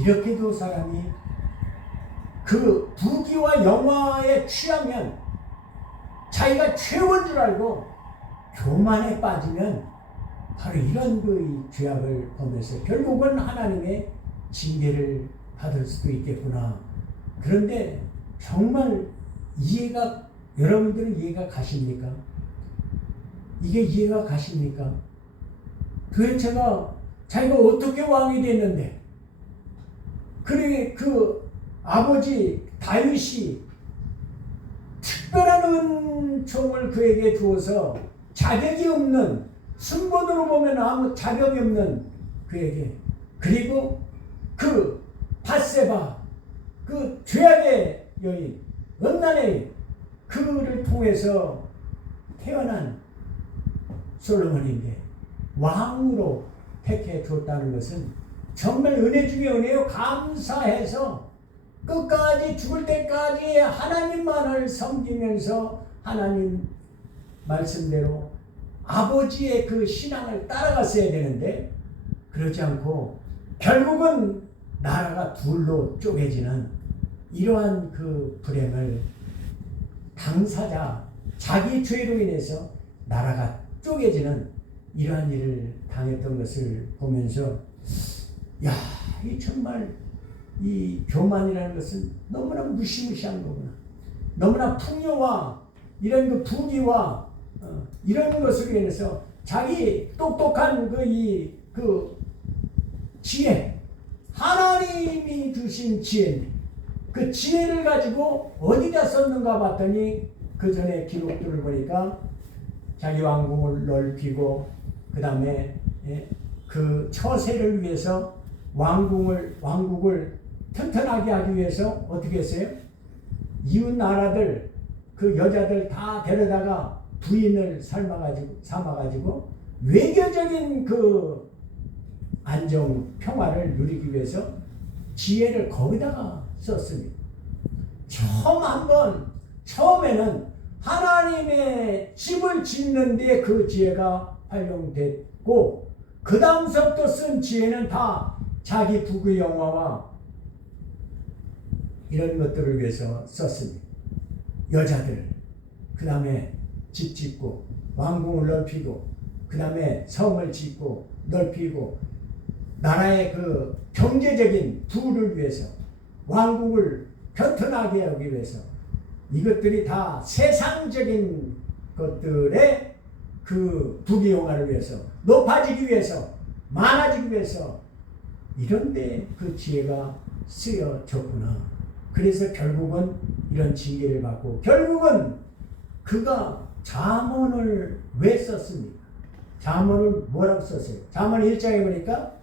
이렇게도 사람이 그 부귀와 영화에 취하면 자기가 최고인 줄 알고 교만에 빠지면 바로 이런 그 죄악을 범해서 결국은 하나님의 징계를 받을 수도 있겠구나. 그런데 정말 여러분들은 이해가 가십니까? 이게 이해가 가십니까? 도대체 자기가 어떻게 왕이 됐는데, 그래 그 아버지 다윗이 특별한 은총을 그에게 주어서 자격이 없는, 순번으로 보면 아무 자격이 없는 그에게, 그리고 그 밧세바 그 죄악의 여인, 음란의 그를 통해서 태어난 솔로몬인데 왕으로 택해 줬다는 것은 정말 은혜 중에 은혜요. 감사해서 끝까지 죽을 때까지 하나님만을 섬기면서 하나님 말씀대로 아버지의 그 신앙을 따라갔어야 되는데, 그러지 않고 결국은 나라가 둘로 쪼개지는 이러한 그 불행을 당사자, 자기 죄로 인해서 나라가 쪼개지는 이러한 일을 당했던 것을 보면서, 야, 이 정말 이 교만이라는 것은 너무나 무시무시한 거구나. 너무나 풍요와 이런 그 부귀와 이런 것으로 인해서 자기 똑똑한 그 지혜, 하나님이 주신 지혜, 그 지혜를 가지고 어디다 썼는가 봤더니 그 전에 기록들을 보니까 자기 왕궁을 넓히고, 그 다음에 그 처세를 위해서 왕국을 튼튼하게 하기 위해서 어떻게 했어요? 이웃 나라들 그 여자들 다 데려다가 부인을 삼아가지고 외교적인 그 안정 평화를 누리기 위해서 지혜를 거기다가 썼습니다. 처음에는 하나님의 집을 짓는데 그 지혜가 활용됐고, 그 다음서부터 쓴 지혜는 다 자기 부귀 영화와 이런 것들을 위해서 썼습니다. 여자들, 그 다음에 집 짓고 왕궁을 넓히고, 그 다음에 성을 짓고 넓히고, 나라의 그 경제적인 부를 위해서 왕국을 튼튼하게 하기 위해서, 이것들이 다 세상적인 것들의 그 부귀영화를 위해서, 높아지기 위해서, 많아지기 위해서 이런데 그 지혜가 쓰여졌구나. 그래서 결국은 이런 징계를 받고, 결국은 그가 잠언을 왜 썼습니까? 잠언을 뭐라고 썼어요? 잠언 1장에 보니까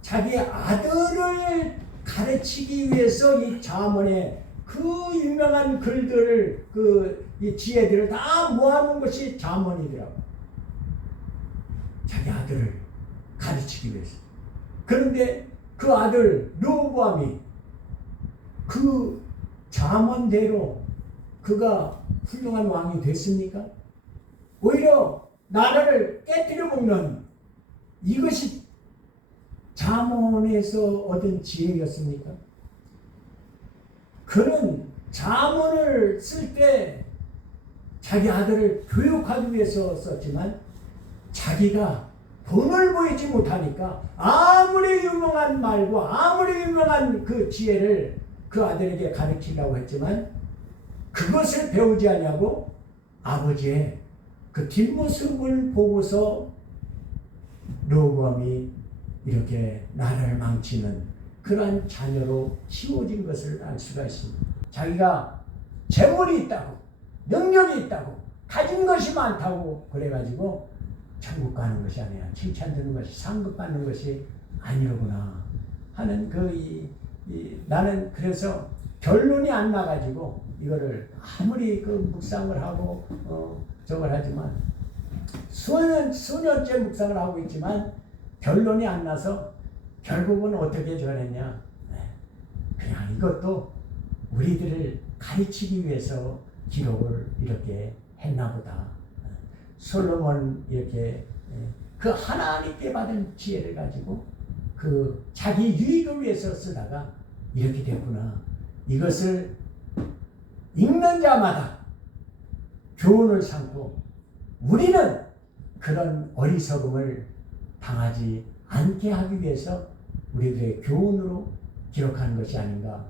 자기 아들을 가르치기 위해서 이 잠언에 그 유명한 글들을, 이 지혜들을 다 모아놓은 것이 잠언이더라고. 자기 아들을 가르치기 위해서. 그런데 그 아들 르호보암이 그 잠언대로 그가 훌륭한 왕이 됐습니까? 오히려 나라를 깨뜨려 먹는, 이것이 잠언에서 얻은 지혜였습니까? 그는 잠언을 쓸 때 자기 아들을 교육하기 위해서 썼지만, 자기가 돈을 보이지 못하니까 아무리 유명한 말과 아무리 유명한 그 지혜를 그 아들에게 가르치려고 했지만, 그것을 배우지 않냐고 아버지의 그 뒷모습을 보고서 르호보암이 이렇게 나라를 망치는 그러한 자녀로 키워진 것을 알 수가 있습니다. 자기가 재물이 있다고, 능력이 있다고, 가진 것이 많다고 그래가지고 천국 가는 것이 아니라 칭찬 듣는 것이, 상급 받는 것이 아니로구나 하는 나는 그래서 결론이 안 나가지고 이거를 아무리 그 묵상을 하고 저걸 하지만 수년째 묵상을 하고 있지만 결론이 안 나서 결국은 어떻게 전했냐, 그냥 이것도 우리들을 가르치기 위해서 기록을 이렇게 했나 보다. 솔로몬 이렇게 그 하나님께 받은 지혜를 가지고 그 자기 유익을 위해서 쓰다가 이렇게 됐구나. 이것을 읽는 자마다 교훈을 삼고 우리는 그런 어리석음을 당하지 않게 하기 위해서 우리들의 교훈으로 기록하는 것이 아닌가